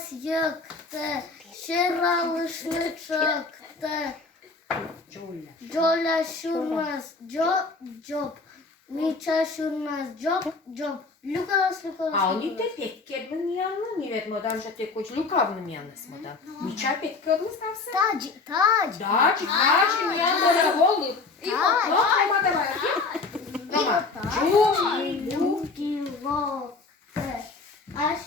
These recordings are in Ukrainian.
юлас йыкты, шыралышны чыкты. Джоля шурмас, жоп. Мича шурмас, жоп. Люкалас. А они те пеккернин yanına mı vermeden jete koç lukavnın yanısmadan. Miça pekkerni stavsa? Тач. Daç mi yanlara volu. İvo, no, ayma da var. Ama, Люки локты. Аш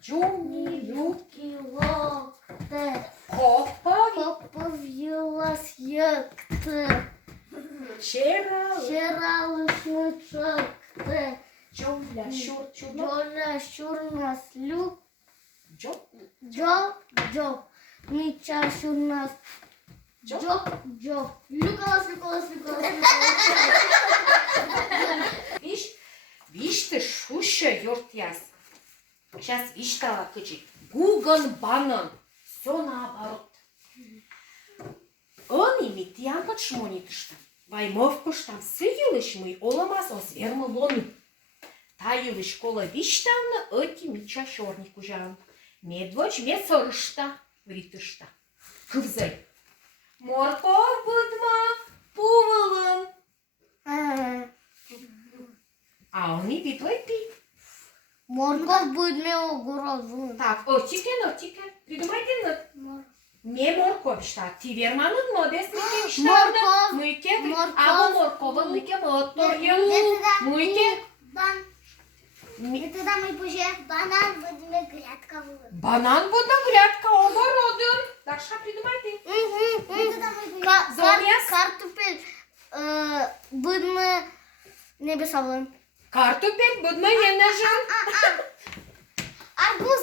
Джуни, люки локты. Hoppa, Попов юлас йыкты. Şera, Шыралышны чыкты. Джоля, Şur, Джоля шурмас, Джоп, жоп. Мича шурмас, жоп. Люкалас. Виж ты шуша йорт яс. Сейчас виж тала кычи. Гуган банан. Все наоборот. Он имит ямпат шмонитышта. Ваймовкуштам сыйылыш мы оламас освермы ломи. Тайылыш кола виштамны öti мича шорник ужам. Медвоч ме сорышта, вритышта. Кывзай. Морков будма, пувылын. А они битвайти. Морков будет мне огород. Так, отикен. Придумайте не морков шта. Ти верманын модес мыке штамда. Мыке. Або морковын мыке моторьен. Мыке. Это да мы позже банан будем грядка. Банан будна грядка огородын. Даша придумайте. Это да мы картофель будем небесавлен. Картофель будна енежен. Арбуз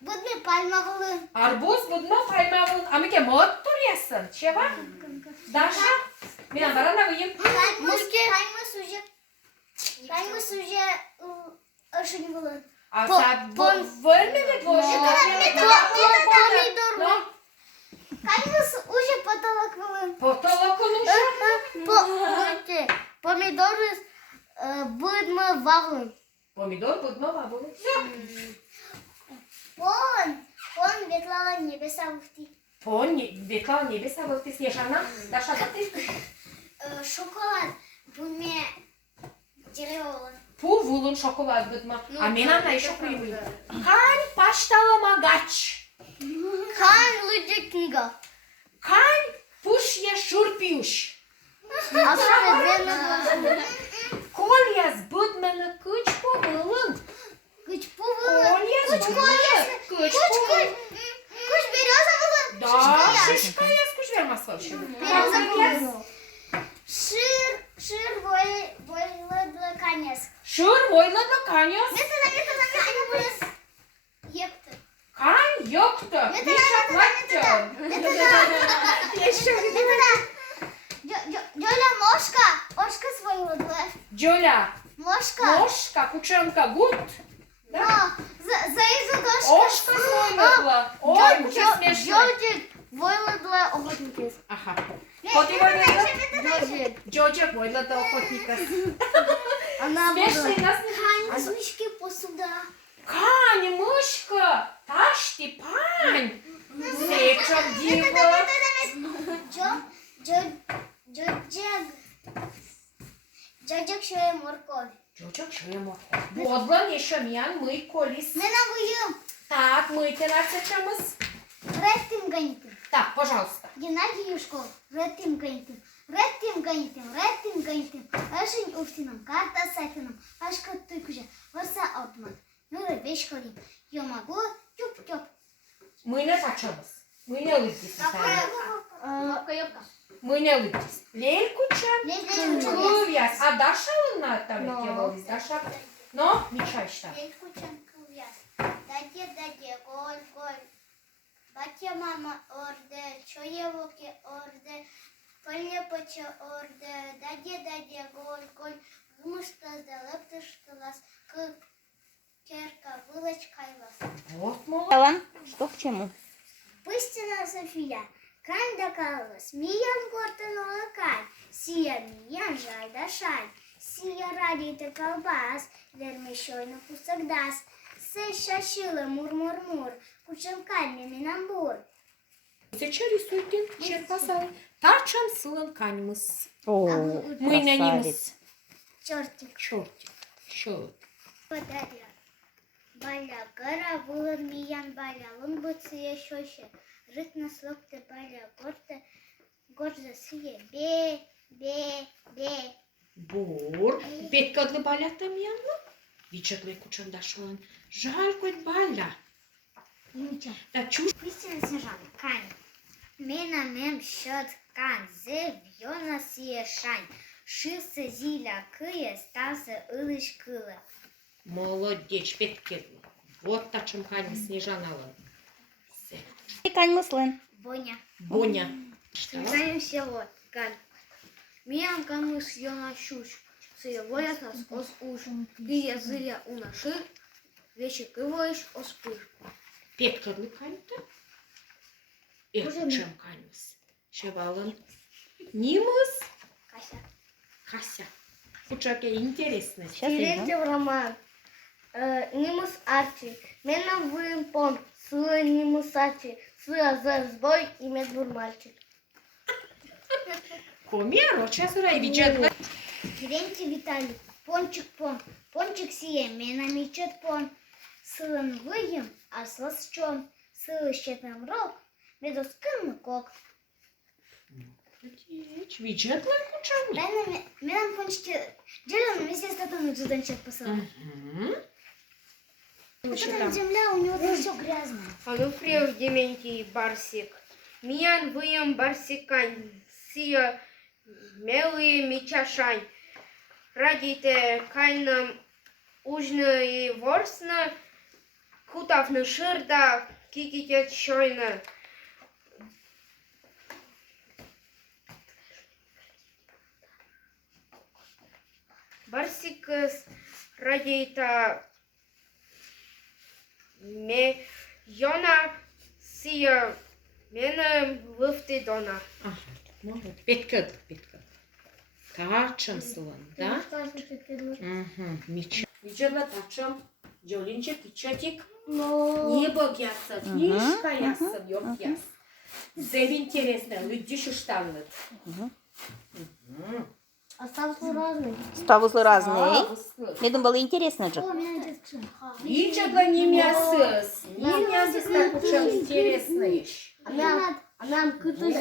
будем пальмовый. Арбуз будна пальмавын. А мыке мотор ясын. Чева? Даша? Мен барана выйым. Каймыс уже очень было. А вольмеме двожи. Помидор. Каймыс уже потолок был. Потолокун Помидоры будем вавлен. Помидор будна вавын. Все. Пон ветлала небеса ухти. Пон ветлал небеса был ты снежана. Даша, да ты? Шоколад буме дерево. Пувулун шоколад будма. А мен ана еще куймын. Кань пашталама гач. Кань лыджи книга. Кань пушья шурпиуш. Кольяс будманы кыч пувулун. Кыч пувы. Кыч Кыч береза было. Да, шишка яс кыч вермас вообще. Береза было. Шир войлы конец. Шур ойладна каньяс. Метода они будет епты. Кань ёкты. Миша платтен. Джоля мошка своего была. Джоля. Мошка. Мошка, кучанка, гуд. Но заизу дошка. Ошка сойнатла. Ой, уже смешно. Джоджик войлы была охотники. Ага. Ходи войлада. Джоджик. Джоджик войлада охотника. Она Смешный нас не Кань, мышки посуда. Кань, мышка. Таш ты, пань. Сечом дива. Джоджик шоя морковь. Джоджик шоя морковь. Бодлан еще миян мы колис. Не навыем. Так, мы-то нацечемыз. Рэттим ганитим. Так, пожалуйста. Геннадий Юшков. Рэттим ганитим. Ашин уфтином. Карта сайтином. Ашка тыкужа. Варса автомат. Нуры беш колим. Йомагу. Тюп-тюп. Мы не сачемыз. Мы не лыптис. Ёпка. Мы не лыптис. Лель кучан. Кувяс. А Даша лына там делалась. Даша. Но, мечай что. Даде, голь. Батя мама орде, чоевоке орде, полепоча орде, даде, голь. Гумышта залептыштылас, керка, вылочкайлас. Вот молодец. Что к чему? Пыстина София, кань докалась, миян гортанула кань, сия миян жаль да шаль, сия ради ты колбас, вермещой на кусок даст, Все шашила мур-мур-мур. Кучам кальми минамбур. Ce рисуйте? Черпасай. Тачам сылын каньмыз. О, Мыйна красавец. немыз. Чертик. Чёртик. Чёрт. Подаря. Баля гора вулын миян баля. Лун быцые шоше. Рык на слопте баля. Горза сые. Бе, бе, бе. Бур. Петкадlı balyatam yanlı. Viçaklı kuçandaşlan. Жаль кот баля. Ничего. Да чуш. Кристина Снежана. Кань. Мена мем счет кан. Зе вьона сие шань. Шился зиля кыя. Стався ылыш кыла. Молодец. Петкадlı. Вот тачам каньмы снежаналы. Каньмыслен. Боня. Боня. Знаем село. Кань. Миян канмыс йона щуч. Сыя вояс нас ос уж. Гия зыря унашыр. Вече кываеш ос пыр. Петкадlı каньты. Кучам каньмыз. Шевалын. Нимыз. Кася. Кася. Кучаке интересно. Сейчас видно. Директор роман. Нимус арчи. Мена вым пон. Сыла нимус арчи. Сыла за сбой и медбур мальчик. Комеро. Часура и виджакlı. Терентий Виталий. Пончик пон. Пончик сие. Мена мечет пон. Сылын выем. Аслас чон. Сылы щепем рог. Медос кынмы кок. Виджакlı кучамlı. Менен пончики. Джелен вместе с татом туда чек посылал. Потом земля, у него там все грязное. Ануфриев Дементий Барсик. Миян выем барсикань. Сия мелые мечашань. Радите кайнам ужно и ворсно. Кутавны ширда кикитет шойна. Барсик радита ме йона сия мене вифти дона. Петкадlı. Taçam сылын, да? Меча. Виджакlı taçam. Jolince piçatik. Не бог ясса. Книжка ясса. Yok яс. Зев интересно. Люди шуштанлы. Остался разный. Ставузлы разные. Мне думала, интересно же. О, меня детский. Виджакlı не мясыс. Не мясыс, так учам интересно. А нам кыты